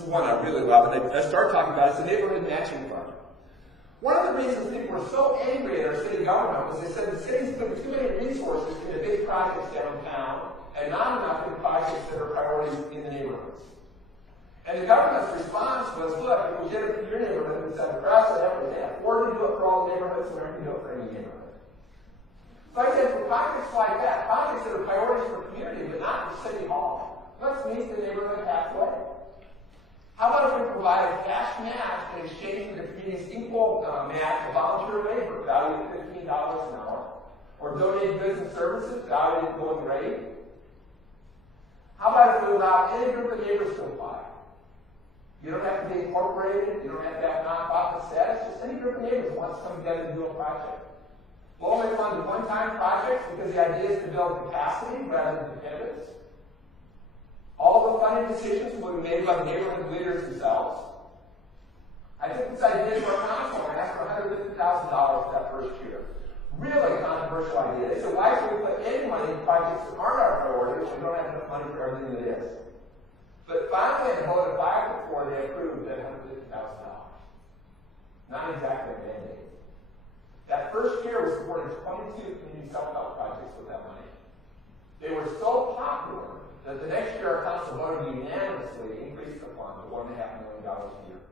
is one I really love, and I started talking about, is the Neighborhood Matching Fund. One of the reasons people were so angry at our city government was they said the city's putting too many resources into big projects downtown and not enough in projects that are priorities in the neighborhoods. And the government's response was, look, if we did it for your neighborhood, we said, for us, we can't afford to do it for all the neighborhoods, so we're not going to do it for any neighborhood. So I said, for projects like that, projects that are priorities for community, but not for City Hall, let's meet the neighborhood halfway. How about if we provide a cash match in exchange for the community's equal match of volunteer labor, valued at $15 an hour, or donated goods and services, valued at going rate? How about if we allow any group of neighbors to apply? You don't have to be incorporated, you don't have to have nonprofit status, just any group of neighbors wants to come together and do a project. We'll only fund one-time projects because the idea is to build capacity rather than dependence. All the funding decisions will be made by the neighborhood leaders themselves. I took this idea to our council and asked for $150,000 for that first year. Really controversial idea. They said, why should we put any money in projects that aren't our priority if we don't have enough money for everything that is? But finally, in a vote of 5 to 4, they approved that $150,000. Not exactly a mandate. That first year, we supported 22 community self-help projects with that money. They were so popular that the next year our council voted unanimously increase the fund to $1.5 million a year.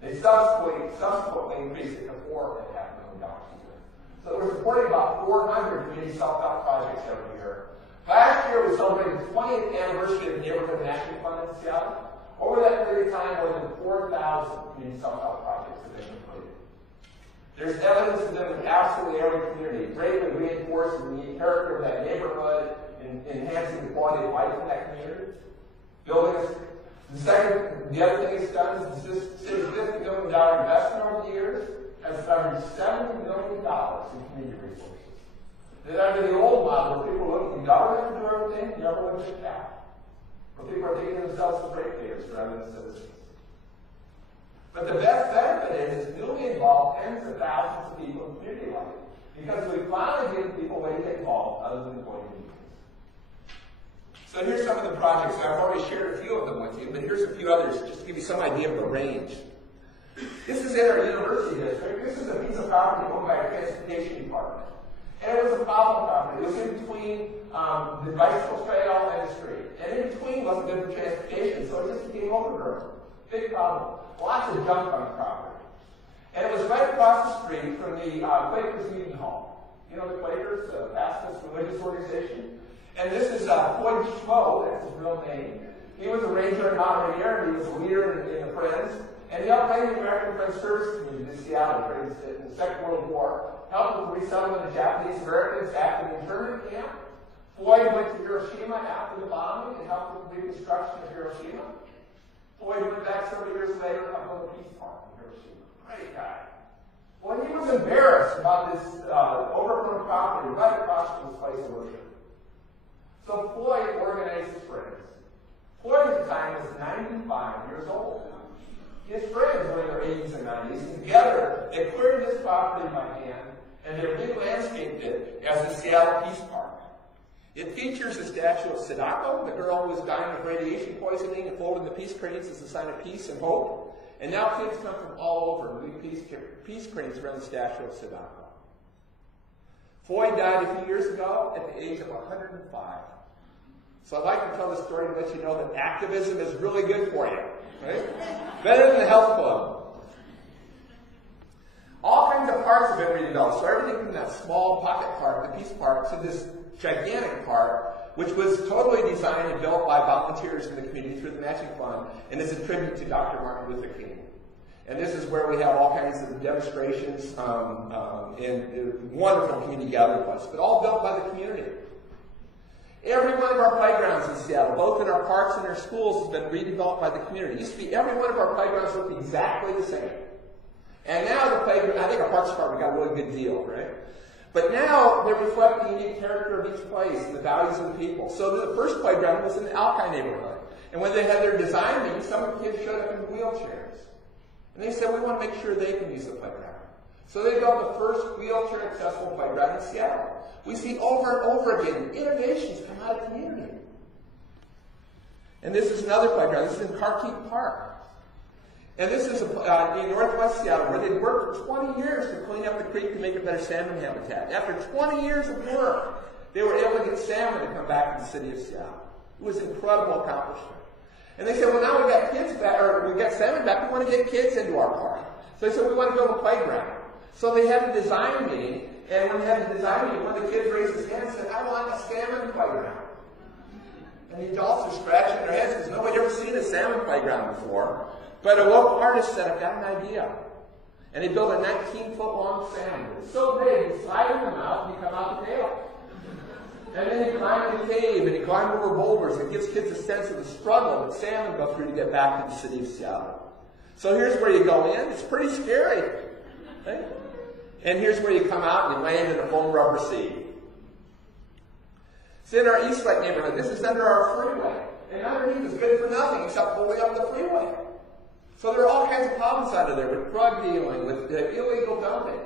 They subsequently increased it to $4.5 million a year. So we're supporting about 400 community self-help projects every year. Last year we celebrated the 20th anniversary of the Neighborhood Matching Fund in Seattle. Over that period of time, more than 4,000 community self-help projects have been completed. There's evidence of them in absolutely every community, greatly reinforcing the character of that neighborhood, enhancing the quality of life in that community. The other thing it's done is this city's $50 million investment over the years has covered $70 million in community resources. Then under the old model, where people are looking, the government to do everything, the government to cap. Where people are thinking of themselves as ratepayers rather than citizens. But the best benefit is newly involved tens of thousands of people in community life. Because we finally give people a way to get involved other than going to meetings. So here's some of the projects. I've already shared a few of them with you, but here's a few others just to give you some idea of the range. This is in our university district. This is a piece of property owned by our transportation department. And it was a problem property. It was in between the bicycle trail and the street. And in between wasn't good for transportation, so it just became overgrown. Big problem. Lots of junk on the property. And it was right across the street from the Quakers meeting hall. You know the Quakers, Baptist religious organization? And this is Floyd Schmo, that's his real name. He was a ranger in Monterey, and he was a leader in the Friends. And he helped lead the American Friends Service Community in Seattle during the Second World War. Helped with the resettlement of Japanese Americans after the internment camp. Floyd went to Hiroshima after the bombing and helped with the reconstruction of Hiroshima. Floyd went back several years later and helped build a peace park in Hiroshima. Great guy. Well, he was embarrassed about this overgrown property right across from his place of worship. So Floyd organized his friends. Floyd at the time was 95 years old. His friends were in their 80s and 90s, and together they cleared this property by hand, and they re-landscaped it as the Seattle Peace Park. It features a statue of Sadako, the girl who was dying of radiation poisoning and floating the peace cranes as a sign of peace and hope. And now kids come from all over and leave peace cranes around the statue of Sadako. Floyd died a few years ago at the age of 105. So I'd like to tell this story to let you know that activism is really good for you. Right? Better than the health club. All kinds of parks have been redeveloped. So everything from that small pocket park, the Peace Park, to this gigantic park, which was totally designed and built by volunteers in the community through the Matching Fund, and is a tribute to Dr. Martin Luther King. And this is where we have all kinds of demonstrations and wonderful community gathering places, but all built by the community. Every one of our playgrounds in Seattle, both in our parks and our schools, has been redeveloped by the community. It used to be every one of our playgrounds looked exactly the same. And now the playground, I think our parks department got a really good deal, right? But now they reflect the unique character of each place and the values of the people. So the first playground was in the Alki neighborhood. And when they had their design meeting, some of the kids showed up in wheelchairs. And they said, we want to make sure they can use the playground. So they built the first wheelchair-accessible playground in Seattle. We see over and over again innovations come out of the community. And this is another playground. This is in Carkeep Park. And this is in northwest Seattle, where they'd worked for 20 years to clean up the creek to make a better salmon habitat. After 20 years of work, they were able to get salmon to come back to the city of Seattle. It was an incredible accomplishment. And they said, well, now we got kids back, or we got salmon back, we want to get kids into our park. So they said, we want to build a playground. So they had a design meeting, and when they had the design meeting, one of the kids raised his hand and said, I want a salmon playground. And the adults are scratching their heads because nobody had ever seen a salmon playground before. But a local artist said, I've got an idea. And they built a 19-foot-long salmon. It's so big, you slide in the mouth and you come out the tail. And then you climb the cave and you climb over boulders. It gives kids a sense of the struggle that salmon go through to get back to the city of Seattle. So here's where you go in. It's pretty scary. Right? And here's where you come out and you land in a foam rubber sea. It's in our East Lake neighborhood. This is under our freeway. And underneath is good for nothing except pulling up the freeway. So there are all kinds of problems under there with drug dealing, with illegal dumping.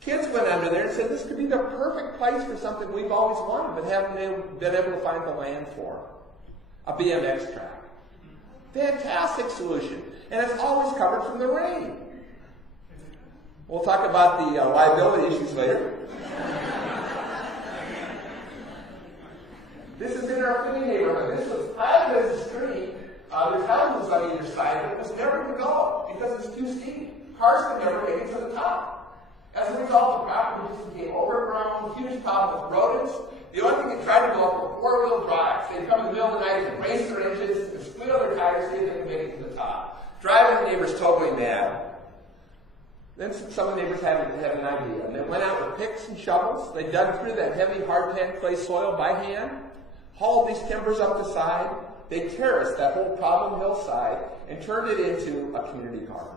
Kids went under there and said, this could be the perfect place for something we've always wanted but haven't been able to find the land for. A BMX track. Fantastic solution. And it's always covered from the rain. We'll talk about the liability issues later. This is in our Finney neighborhood. This was private as a street. There's houses on either side, but it was never to go because it's too steep. Cars could never make it to the top. As a result, the property just became overgrown, huge problem with rodents. The only thing they tried to go up were four-wheel drives. They'd come in the middle of the night and race their engines and squeal their tires so they could make it to the top. Driving the neighbors totally mad. Then some of the neighbors had an idea, and they went out with picks and shovels. They dug through that heavy hardpan clay soil by hand, hauled these timbers up the side. They terraced that whole problem hillside and turned it into a community garden.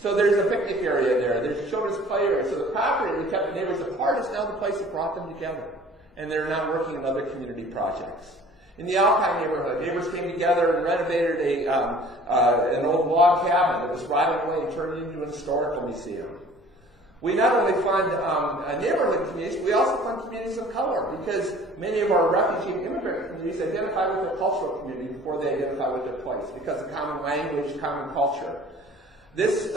So there's a picnic area there. There's children's play area. So the property that kept the neighbors apart is now the place that brought them together. And they're now working on other community projects. In the Alpine neighborhood, neighbors came together and renovated an old log cabin that was rotting away and turned it into an historical museum. We not only fund neighborhood communities, we also fund communities of color because many of our refugee and immigrant communities identify with their cultural community before they identify with their place because of common language, common culture. This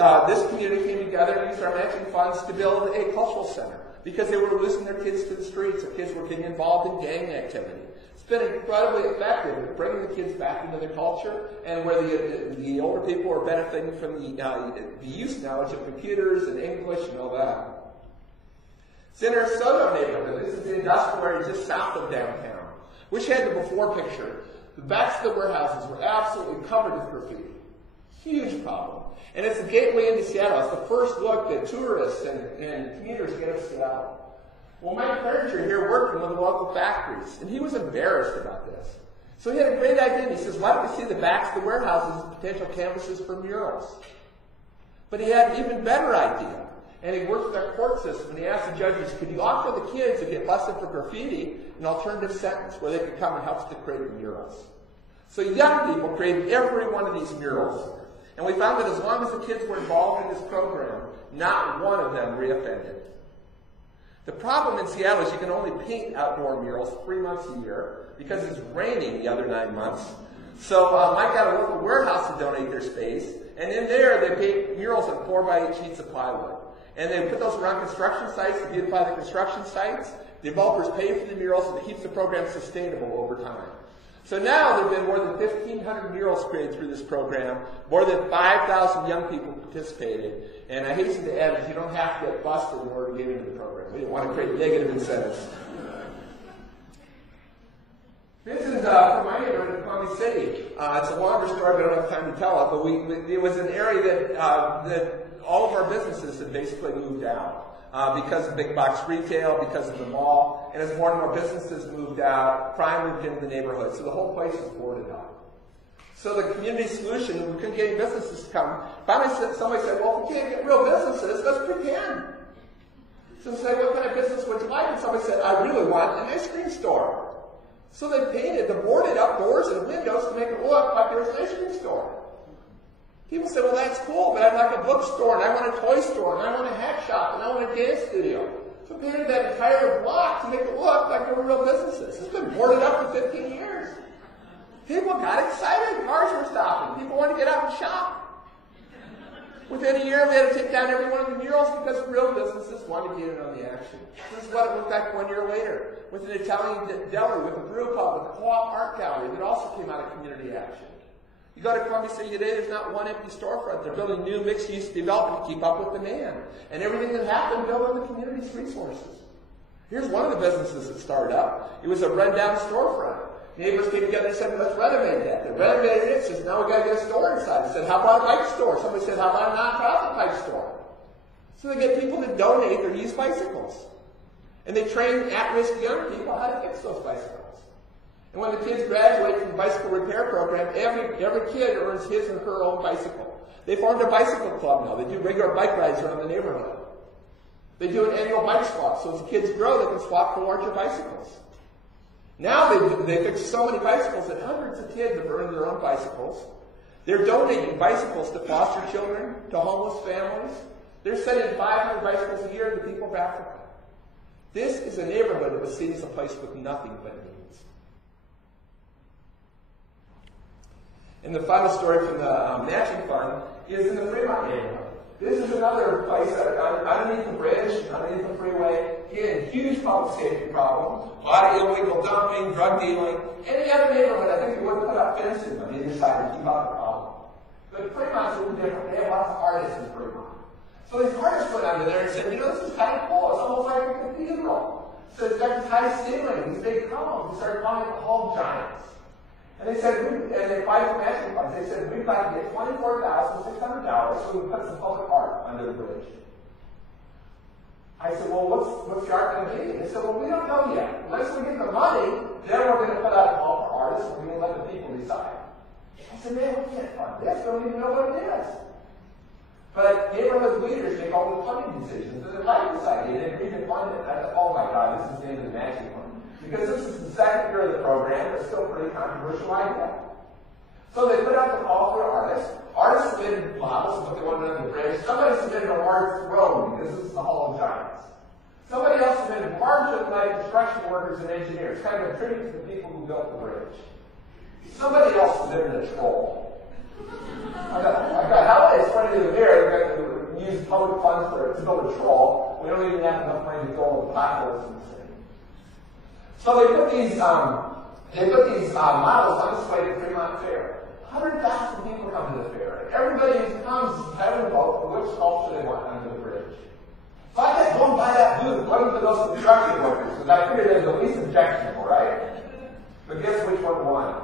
community came together and used our matching funds to build a cultural center because they were losing their kids to the streets. Their kids were getting involved in gang activity. It's been incredibly effective at bringing the kids back into their culture and where the older people are benefiting from the use knowledge of computers and English and all that. It's in our Soto neighborhood. This is the industrial area just south of downtown. Wish I had the before picture. The backs of the warehouses were absolutely covered with graffiti. Huge problem. And it's the gateway into Seattle. It's the first look that tourists and commuters get of Seattle. Well, Mike Furniture here worked in one of the local factories, and he was embarrassed about this. So he had a great idea, and he says, why don't we see the backs of the warehouses as potential canvases for murals? But he had an even better idea, and he worked with our court system, and he asked the judges, could you offer the kids who get busted for graffiti an alternative sentence where they could come and help us to create the murals? So young people created every one of these murals. And we found that as long as the kids were involved in this program, not one of them reoffended. The problem in Seattle is you can only paint outdoor murals 3 months a year because it's raining the other 9 months. So Mike got a local warehouse to donate their space, and in there they paint murals on 4x8 sheets of plywood. And they put those around construction sites to beautify the construction sites. The developers pay for the murals, and it keeps the program sustainable over time. So now there have been more than 1,500 murals created through this program. More than 5,000 young people participated. And I hasten to add that you don't have to get busted in order to get into the program. We don't want to create negative incentives. This is from my neighborhood in Palm City. It's a longer story, but I don't have time to tell it. But it was an area that all of our businesses had basically moved out. Because of big box retail, because of the mall, and as more and more businesses moved out, crime moved into the neighborhood, so the whole place was boarded up. So the community solution, we couldn't get any businesses to come. Finally, somebody said, well, if we can't get real businesses, let's pretend. So they said, what kind of business would you like? And somebody said, I really want an ice cream store. So they painted the boarded up doors and windows to make it look like there was an ice cream store. People said, well, that's cool, but I'd like a bookstore, and I want a toy store, and I want a hat shop, and I want a dance studio. So we painted that entire block to make it look like there were real businesses. It's been boarded up for 15 years. People got excited. Cars were stopping. People wanted to get out and shop. Within a year, we had to take down every one of the murals because real businesses wanted to get in on the action. This is what it looked like 1 year later, with an Italian deli, with a brew pub, with a co-op art gallery that also came out of community action. You go to Columbia City today, there's not one empty storefront. They're building new mixed-use development to keep up with demand. And everything that happened built on the community's resources. Here's one of the businesses that started up. It was a rundown storefront. Neighbors came together and said, let's renovate that. They renovated it. Says, now we got to get a store inside. They said, how about a bike store? Somebody said, how about a non-profit bike store? So they get people to donate their used bicycles. And they train at-risk young people how to fix those bicycles. And when the kids graduate from the bicycle repair program, every kid earns his or her own bicycle. They formed a bicycle club now. They do regular bike rides around the neighborhood. They do an annual bike swap. So as the kids grow, they can swap for larger bicycles. Now they fix so many bicycles that hundreds of kids have earned their own bicycles. They're donating bicycles to foster children, to homeless families. They're sending 500 bicycles a year to the people of Africa. This is a neighborhood that was seen as a place with nothing but needs. And the final story from the matching fund is in the Fremont neighborhood. This is another place that underneath the bridge, underneath the freeway, again, huge public safety problem, a lot of illegal dumping, drug dealing. Any other neighborhood, I think, we would have put up fencing on either side to keep out the problem. But Fremont's a little different. They have lots of artists in Fremont. So these artists went under there and said, you know, this is kind of cool. It's almost like a cathedral. So it's got this high ceiling, these big columns. They started calling it the Hall Giants. And they said, and they applied for matching funds. They said, we'd like to get $24,600 so we can put some public art under the bridge. I said, well, what's the art going to be? They said, well, we don't know yet. Unless we get the money, then we're going to put out a call for artists and we're going to let the people decide. I said, man, we can't fund this. We don't even know what it is. But neighborhood leaders make all the funding decisions. And they like this idea. They agreed to fund it. I thought, oh my God, this is the end of the matching fund. Because this is the second year of the program, it's still a pretty controversial idea. So they put out the call for artists. Artists submitted models of what they wanted on the bridge. Somebody submitted a large throne, because this is the Hall of Giants. Somebody else submitted large like construction workers and engineers, kind of a tribute to the people who built the bridge. Somebody else submitted a troll. I got how is funny to the mayor, they're going to use public funds to build a troll. We don't even have enough money to go on the potholes in the city. So they put these models on display at Fremont Fair. 100,000 people come to the fair. And everybody who comes is having a vote for which sculpture they want under the bridge. So I just go and buy that booth, looking for those construction workers, because I figured they're the least objectionable, right? But guess which one won?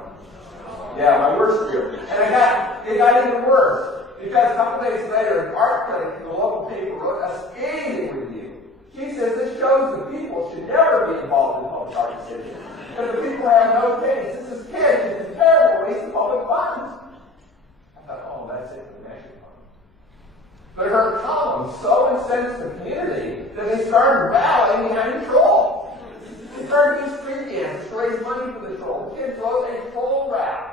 Yeah, my worst group. And it got even worse, because a couple days later, an art critic in the local paper wrote a scathing review. She says this shows the people should never be involved in public art decisions. Because the people have no taste. This is kids. It's a terrible waste of public funds. I thought, oh, that's it for the matching fund. But her column so incensed the community that they started rallying behind the troll. They started doing street dances to raise money for the troll. The kids wrote a troll rap.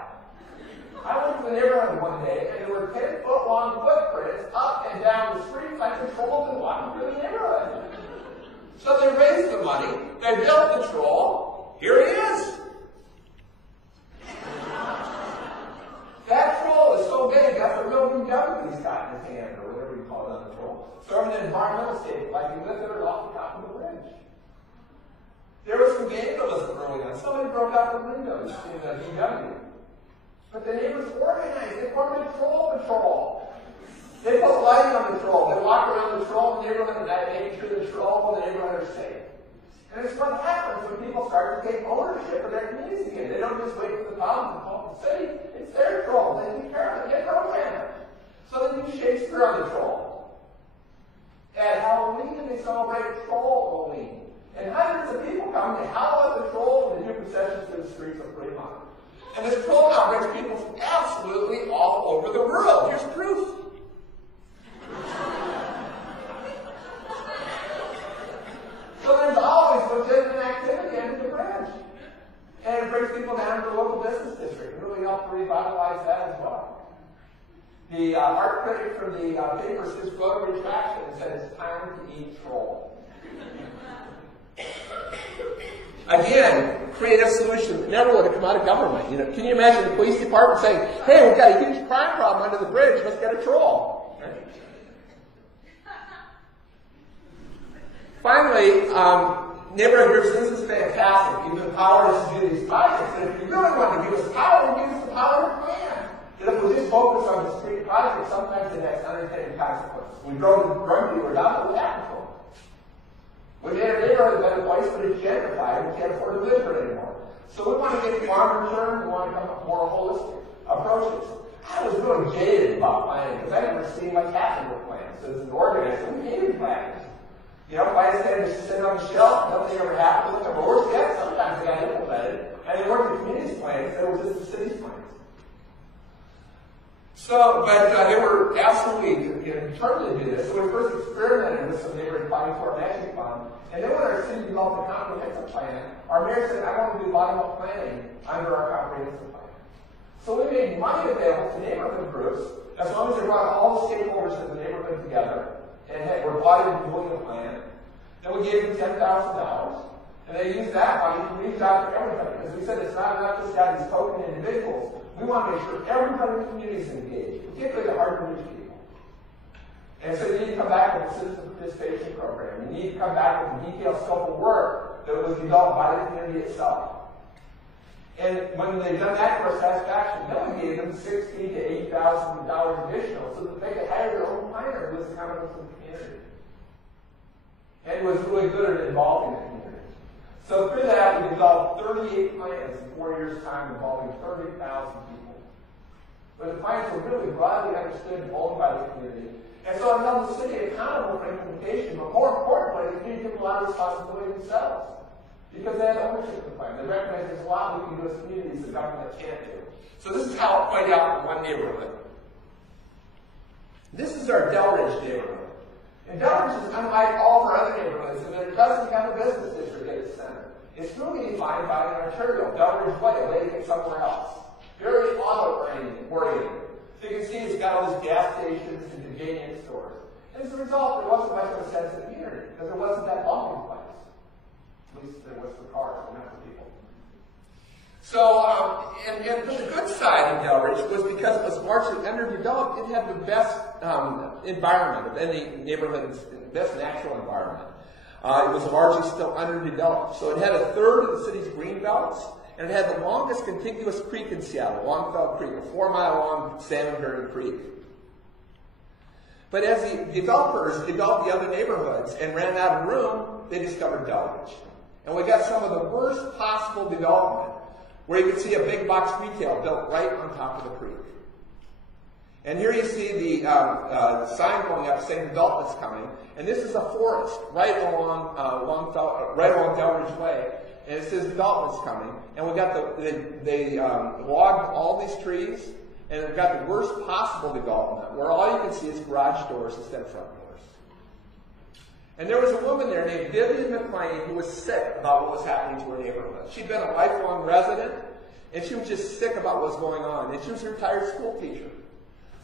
I went to the neighborhood one day, and there were 10-foot-long footprints up and down the street like the trolls had been walking through the neighborhood. So they raised the money, they built the troll, here he is. That troll is so big, that's a real BMW he's got in his hand, or whatever you call it on the troll. Serving an environmental state, like he lifted it off the top of the bridge. There was some vandalism early on. Somebody broke out the windows in the BMW. But the neighbors organized. They formed a troll patrol. They put lighting on the troll. They walk around the troll in the neighborhood at night, making sure the troll and the neighborhood are safe. And it's what happens when people start to take ownership of their communities again. They don't just wait for the problem to call the city. It's their troll. They take care of it. They program it. So they do Shakespeare on the troll. At Halloween, they celebrate Troll Halloween. And hundreds of people come to howl at the troll and they do processions through the streets of Fremont. And this troll now brings people from absolutely all over the world. Here's proof. So there's always legitimate activity under the bridge. And it brings people down to the local business district. It really helped revitalize that as well. The art critic from the paper just wrote a retraction and said it's time to eat troll. Again, creative solution that never would have come out of government. You know, can you imagine the police department saying, "Hey, we've got a huge crime problem under the bridge. Let's get a troll." Right? Finally, neighborhood groups. This is fantastic. Even the power to do these projects. And if you really want to give us power, give us the power to plan. And if we just focus on discrete projects, sometimes it has unintended consequences. We drove the drug dealer down, what happened to him? We made a neighborhood a better place, but it's gentrified. We can't afford to live there anymore. So we want to get farm return. We want to come up with more holistic approaches. I was really jaded about planning because I never seen much happen with plans. As an organizer, we hated plans. You know, plans had to sit on the shelf, nothing ever happened with them. But worse yet, sometimes they got implemented, and they weren't the community's plans, they were just the city's plans. So, but they were absolutely determined to do this. So we first experimented with some neighborhood planning for our matching fund. And then when our city developed a comprehensive plan, our mayor said, "I want to do bottom-up planning under our comprehensive plan." So we made money available to neighborhood groups as long as they brought all the stakeholders in the neighborhood together and were bought into doing the plan. Then we gave them $10,000. And they used that money to reach out to everybody. Because we said it's not enough just to have these token individuals. We want to make sure everybody in the community is engaged, particularly the hard-to-reach people. And so you need to come back with a citizen participation program. You need to come back with a detailed scope of work that was developed by the community itself. And when they've done that to our satisfaction, then we gave them $60,000 to $80,000 additional so that they could hire their own planner who was accountable to the community. And it was really good at involving the community. So through that, we developed 38 plans in 4 years' time involving 30,000 people. But the plans were really broadly understood and owned by the community. And so it held the city accountable for implementation, but more importantly, the community took a lot of responsibility themselves. Because they had ownership of the plan. They recognized there's a lot we can do as communities that government can't do. So this is how it played out in one neighborhood. This is our Delridge neighborhood. And Delridge is unlike all of our other neighborhoods in that it doesn't have a business district at its center. It's really defined by an arterial, Delridge Way, a way to get somewhere else. Very auto-oriented. So you can see it's got all these gas stations and convenience stores. And as a result, there wasn't much of a sense of community because there wasn't that bumping place. At least there was for cars, but not for people. So, and the good side of Delridge was because it was largely underdeveloped, it had the best environment of any neighborhood, the best natural environment. It was largely still underdeveloped. So it had a third of the city's green belts, and it had the longest contiguous creek in Seattle, Longfellow Creek, a 4-mile-long salmon-bearing creek. But as the developers developed the other neighborhoods and ran out of room, they discovered Delridge. And we got some of the worst possible development, where you can see a big box retail built right on top of the creek. And here you see the sign going up saying development's coming. And this is a forest right along Delridge Way. And it says development's coming. And we got they logged all these trees, and we've got the worst possible development, where all you can see is garage doors instead of front doors. And there was a woman there named Vivian McLean who was sick about what was happening to her neighborhood. She'd been a lifelong resident, and she was just sick about what was going on. And she was a retired school teacher.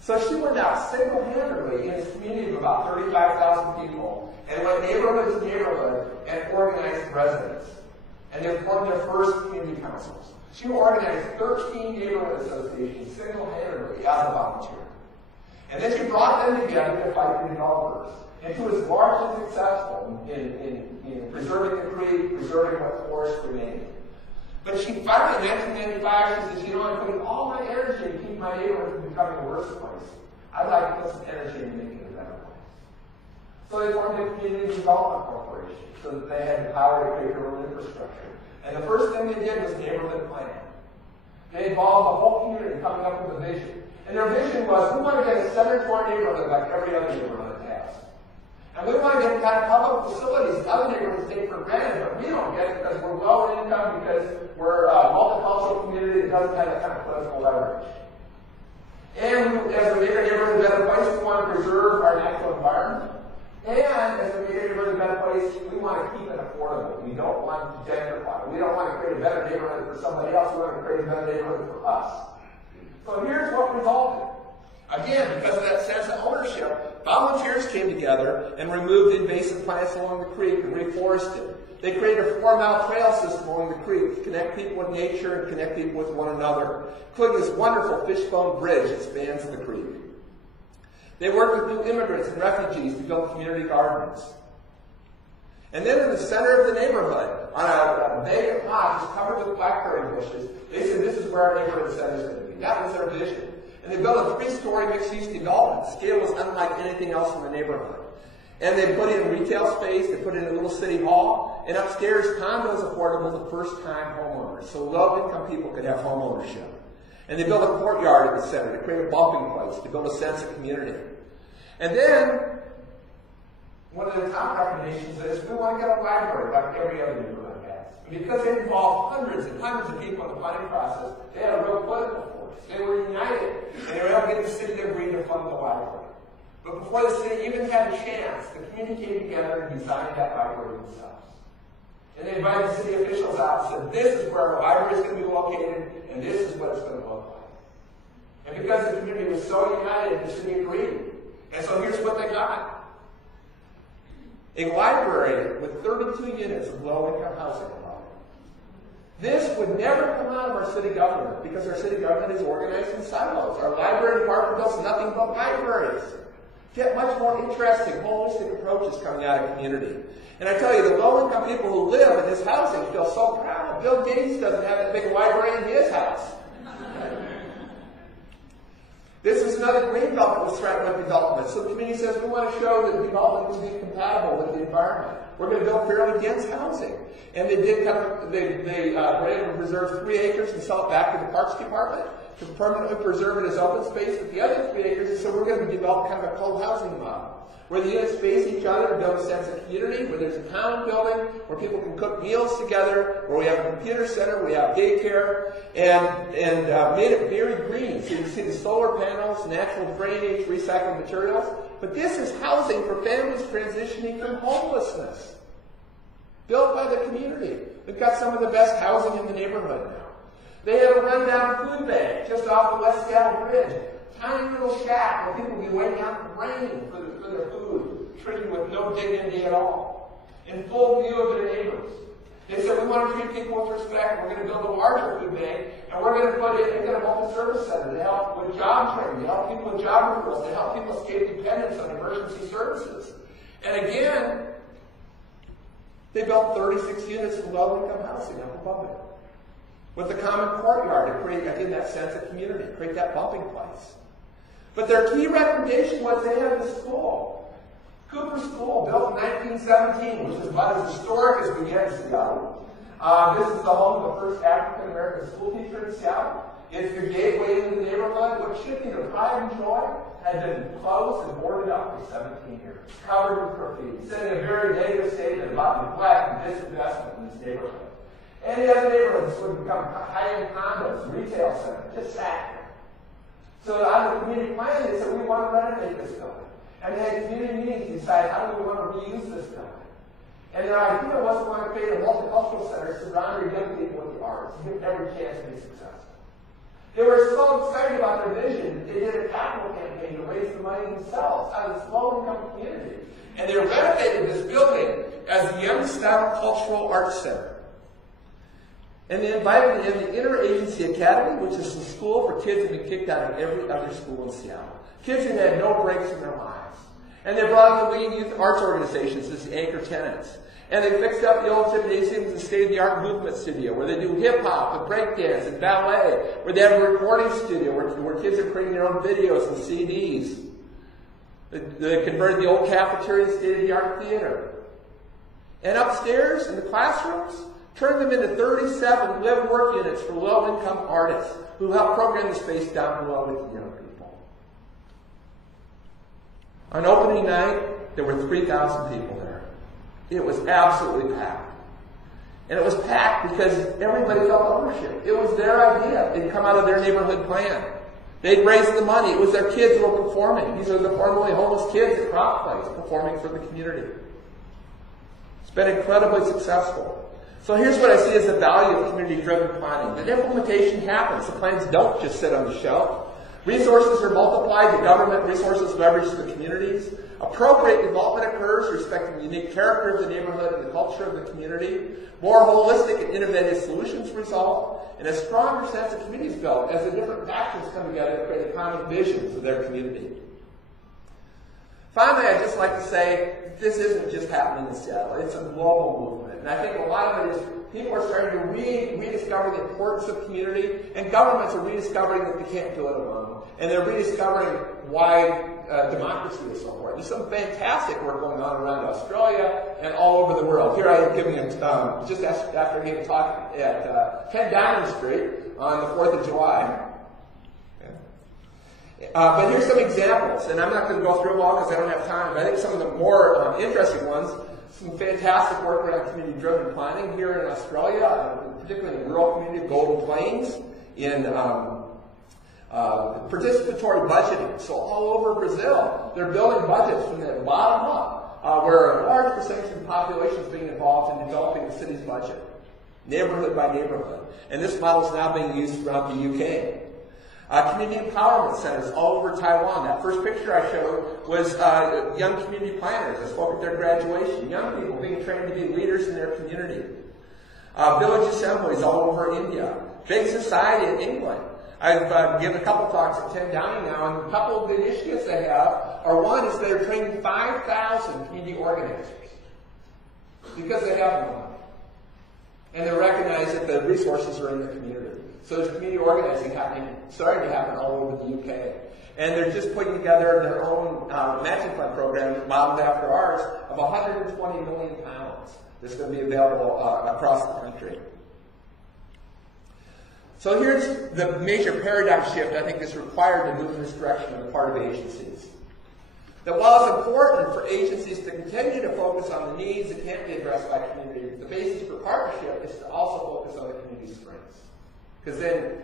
So she went out single-handedly in this community of about 35,000 people and went neighborhood to neighborhood and organized residents. And they formed their first community councils. She organized 13 neighborhood associations single-handedly as a volunteer. And then she brought them together to fight the developers. And she was largely successful in preserving the creek, preserving what forest remained. But she finally, in 1995, she said, "You know, I'm putting all my energy to keep my neighborhood from becoming a worse place. I'd like to put some energy into making it a better place." So they formed a community development corporation so that they had the power to create their own infrastructure. And the first thing they did was neighborhood planning. They involved the whole community in coming up with a vision. And their vision was, we want to get a center to our neighborhood like every other neighborhood has. And we want to get kind of public facilities that other neighborhoods take for granted, but we don't get it because we're low income, because we're a multicultural community that doesn't have that kind of political leverage. And as we make our neighborhood a better place, we want to preserve our natural environment. And as we make our neighborhood a better place, we want to keep it affordable. We don't want to gentrify. We don't want to create a better neighborhood for somebody else. We want to create a better neighborhood for us. So here's what resulted. Again, because of that sense of ownership, volunteers came together and removed invasive plants along the creek and reforested. They created a 4-mile trail system along the creek to connect people with nature and connect people with one another, including this wonderful fishbone bridge that spans the creek. They worked with new immigrants and refugees to build community gardens. And then in the center of the neighborhood, on a vacant lot just covered with blackberry bushes, they said this is where our neighborhood center is going to be. That was their vision. And they built a 3-story mixed-use development. The scale was unlike anything else in the neighborhood. And they put in retail space, they put in a little city hall, and upstairs, condos affordable to first-time homeowners, so low-income people could have home ownership. And they built a courtyard at the center to create a bumping place, to build a sense of community. And then, one of the top recommendations is we want to get a library like every other neighborhood has. And because they involved hundreds and hundreds of people in the funding process, they had a real political force. They were united, and they were able to get the city to agree to fund the library. But before the city even had a chance, the community came together and designed that library themselves. And they invited city officials out and said, this is where our library is going to be located, and this is what it's going to look like. And because the community was so united, the city agreed. And so here's what they got. A library with 32 units of low-income housing. This would never come out of our city government because our city government is organized in silos. Our library department does nothing but libraries. Get much more interesting, holistic approaches coming out of community. And I tell you, the low-income people who live in this housing feel so proud. Bill Gates doesn't have a big library in his house. This is another green belt that was threatened with development. So the community says, we want to show that development can be compatible with the environment. We're going to build fairly dense housing. And they were able to preserve 3 acres and sell it back to the Parks Department to permanently preserve it as open space with the other 3 acres. And so we're going to develop kind of a co-housing model where the units face each other and build a sense of community, where there's a town building, where people can cook meals together, where we have a computer center, we have daycare, and made it very green. So you can see the solar panels, natural drainage, recycled materials. But this is housing for families transitioning from homelessness, built by the community. We've got some of the best housing in the neighborhood now. They have a rundown food bank just off the West Seattle Bridge. Tiny little shack where people will be waiting out in the rain for their food, treated with no dignity at all, in full view of their neighbors. They said, we want to treat people with respect. We're going to build a larger food bank, and we're going to put in a multi-service center to help with job training, to help people with job referrals, to help people escape dependence on emergency services. And again, they built 36 units of low-income housing up above it, with a common courtyard to create, again, that sense of community, create that bumping place. But their key recommendation was they had the school. Cooper School, built in 1917, which is about as historic as we get in Seattle. This is the home of the first African-American school teacher in Seattle. It's the gateway into the neighborhood. What should be the pride and joy had been closed and boarded up for 17 years, covered with graffiti, sending a very negative statement about neglect and disinvestment in this neighborhood. Any other neighborhoods would become high-end condos, retail centers, just sat there. So out of the community plan, they said, we want to renovate this building. And they had community meetings to decide how do we want to reuse this building. And their idea was we want to create a multicultural center surrounding young people with the arts and give them every chance to be successful. They were so excited about their vision that they did a capital campaign to raise the money themselves out of this low-income community. And they renovated this building as the Youngstown Cultural Arts Center. And they invited in the Interagency Academy, which is a school for kids that have been kicked out of every other school in Seattle. Kids who had no breaks in their lives. And they brought in the leading youth arts organizations as the anchor tenants. And they fixed up the old gymnasium as a state-of-the-art movement studio where they do hip-hop and breakdance and ballet, where they have a recording studio where kids are creating their own videos and CDs. They converted the old cafeteria to state-of-the-art theater. And upstairs in the classrooms, turned them into 37 live-work units for low-income artists who help program the space down below with young people. On opening night, there were 3,000 people there. It was absolutely packed. And it was packed because everybody felt ownership. It was their idea. It'd come out of their neighborhood plan. They'd raised the money. It was their kids who were performing. These are the formerly homeless kids at Crop Place performing for the community. It's been incredibly successful. So here's what I see as the value of community-driven planning. That implementation happens. The plans don't just sit on the shelf. Resources are multiplied, the government resources leverage the communities. Appropriate development occurs, respecting the unique character of the neighborhood and the culture of the community. More holistic and innovative solutions result, and a stronger sense of community is built as the different factions come together to create a common vision for their community. Finally, I'd just like to say, this isn't just happening in Seattle. It's a global movement. And I think a lot of it is people are starting to rediscover the importance of community, and governments are rediscovering that they can't do it alone. And they're rediscovering why democracy is so important. There's some fantastic work going on around Australia and all over the world. Here I am giving it, just after giving a talk at 10 Downing Street on the 4th of July. But here's some examples, and I'm not going to go through them all because I don't have time, but I think some of the more interesting ones, some fantastic work around community-driven planning here in Australia, particularly in the rural community of Golden Plains, in participatory budgeting. So all over Brazil, they're building budgets from the bottom up, where a large percentage of the population is being involved in developing the city's budget, neighborhood by neighborhood. And this model is now being used throughout the UK. Community empowerment centers all over Taiwan. That first picture I showed was young community planners that spoke at their graduation. Young people being trained to be leaders in their community. Village assemblies all over India. Big society in England. I've given a couple talks at 10 Downing now, and a couple of the initiatives they have are, one is they're training 5,000 community organizers because they have no money. And they recognize that the resources are in the community. So there's community organizing starting to happen all over the UK. And they're just putting together their own matching fund program modeled after ours of £120 million that's going to be available across the country. So here's the major paradigm shift I think is required to move in this direction on the part of agencies. That while it's important for agencies to continue to focus on the needs that can't be addressed by community, the basis for partnership is to also focus on the community strengths. Because then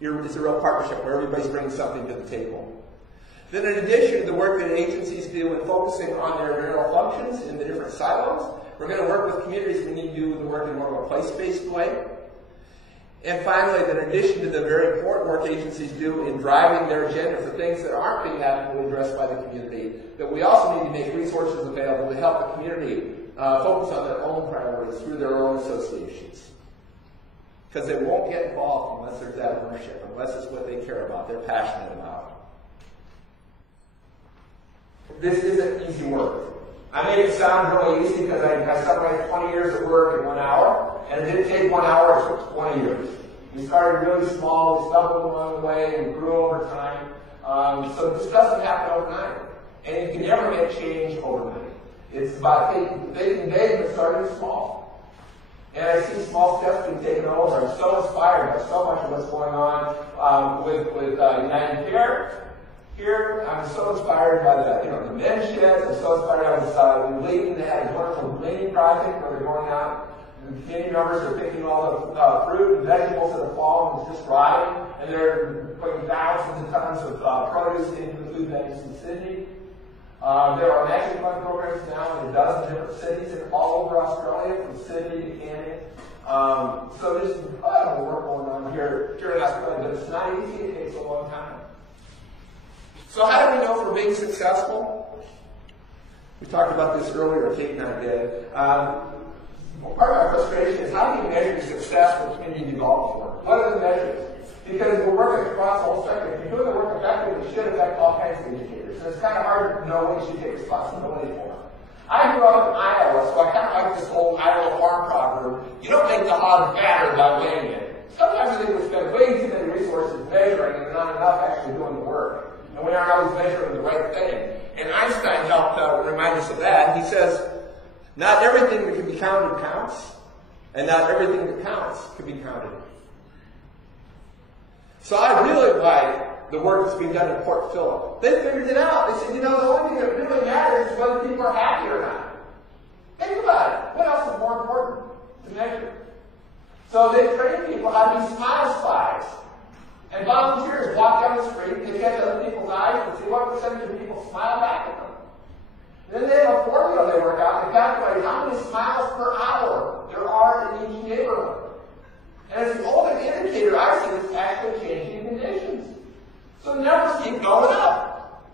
it's a real partnership where everybody's bringing something to the table. Then in addition to the work that agencies do in focusing on their general functions in the different silos, we're going to work with communities. We need to do the work in more of a place-based way. And finally, that in addition to the very important work agencies do in driving their agenda for things that aren't being adequately addressed by the community, that we also need to make resources available to help the community focus on their own priorities through their own associations. Because they won't get involved unless there's that ownership, unless it's what they care about, they're passionate about. This isn't easy work. I made it sound really easy because I separated 20 years of work in 1 hour, and it didn't take 1 hour, it took 20 years. We started really small, we stumbled along the way, and we grew over time. So this doesn't happen overnight. And you can never make change overnight. It's about taking big but starting small. And I see small steps being taken over. I'm so inspired by so much of what's going on with United Care. Here, I'm so inspired by the men's sheds. I'm so inspired. I was leading. They had a wonderful cleaning project where they're going out. The community members are picking all the fruit and vegetables that have fallen and just rotting, and they're putting thousands of tons of produce into the food banks in Sydney. There are matching fund programs now in a dozen different cities all over Australia, from Sydney to Canning. So there's a lot of work going on here in Australia, but it's not easy. It takes a long time. So how do we know if we're being successful? We talked about this earlier, Kate and I did. Part of our frustration is how do you measure success with community development work? What are the measures? Because we're working across the whole spectrum. If you're doing the work effectively, it should affect all kinds of indicators. So it's kind of hard to know what you should take responsibility for. I grew up in Iowa, so I kind of like this old Iowa farm proverb. You don't make the hog fatter by weighing it. Sometimes I think we spend way too many resources measuring and not enough actually doing the work. And we aren't always measuring the right thing. And Einstein helped remind us of that. He says, not everything that can be counted counts, and not everything that counts can be counted. So I really like the work that's being done at Port Phillip. They figured it out. They said, the only thing that really matters is whether people are happy or not. Think about it. What else is more important to measure? So they train people how to be smile spies. And volunteers walk down the street, they catch other people's eyes and see what percentage of people smile back at them. And then they have a formula they work out and calculate how many smiles per hour there are in each neighborhood. And it's the ultimate indicator, I see, it's actually changing conditions. So the numbers keep going up.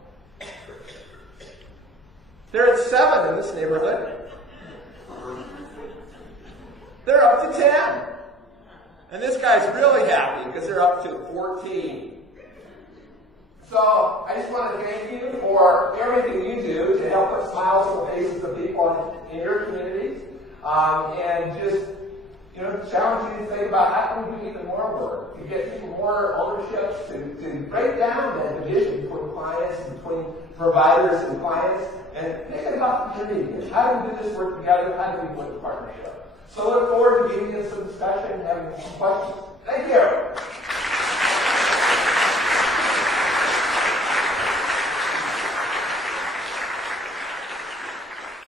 They're at 7 in this neighborhood. They're up to 10. And this guy's really happy because they're up to 14. So I just want to thank you for everything you do to help put smiles on the faces of people in your communities. And just, challenge you to think about how can we do even more work to get people more ownership, to break down that division between clients, between providers and clients, and make it about the community. How do we do this work together? How do we work in partnership? So I look forward to giving you some discussion and having some questions. Thank you.